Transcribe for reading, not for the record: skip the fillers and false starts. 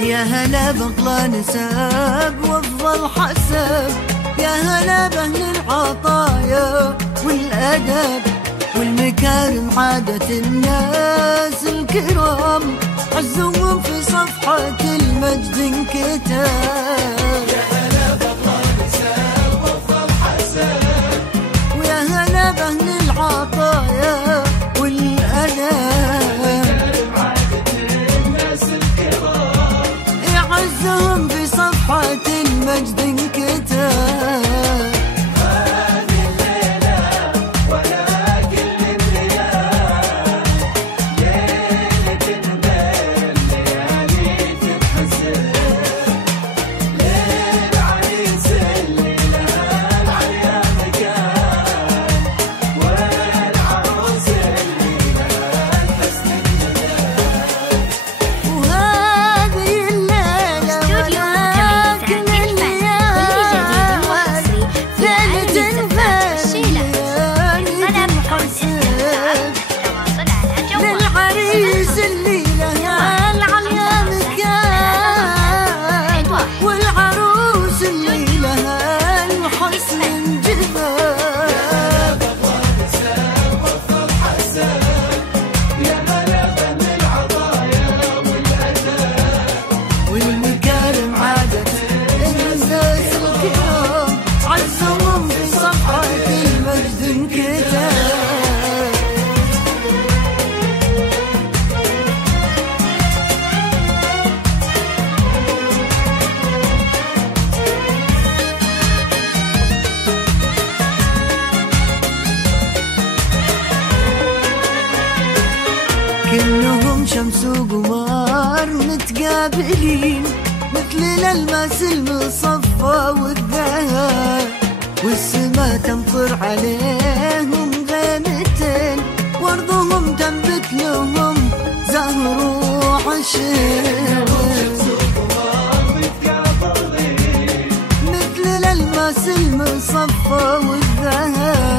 يا هلا بأغلى نسب وأفضل حسب، يا هلا بأهل العطايا والأدب والمكارم عادة الناس الكرام، عزهم في صفحة المجد انكتاب. يا هلا بأغلى نسب وأفضل حسب، ويا هلا بأهل العطايا والأدب عزهم في صفحة المجد انكتاب. هذه الليلة ولا كل الليال، ليلة بين ليالي تنحسب، ليل عريس الليلة العليا مكان، والعروس الليلة الحسن الندى. وهذه الليلة للعريس الليلة العليا مكان، والعروس الليلة الحسن انجباب. وأفضل حسب، يا هلا بأهل العطايا والأدب والمكارم عادة الناس الكرام، عزهم في صفحة المجد انكتاب. كلهم شمس وقمر متقابلين، مثل الألماس المصفى والذهب، والسما تمطر عليهم غيمتين، وارضهم تنبت لهم زهر وعشير. مثل الألماس المصفى والذهب